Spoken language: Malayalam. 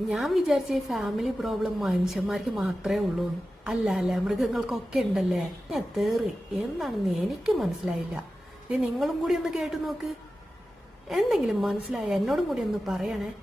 ഞാൻ വിചാരിച്ച ഈ ഫാമിലി പ്രോബ്ലം മനുഷ്യന്മാർക്ക് മാത്രമേ ഉള്ളൂ. അല്ല അല്ലേ, മൃഗങ്ങൾക്കൊക്കെ ഉണ്ടല്ലേ. ഞാൻ തേറി എന്താണെന്ന് എനിക്ക് മനസ്സിലായില്ല. ഇത് നിങ്ങളും കൂടി ഒന്ന് കേട്ടു നോക്ക്. എന്തെങ്കിലും മനസ്സിലായ എന്നോടും കൂടി ഒന്ന് പറയണേ.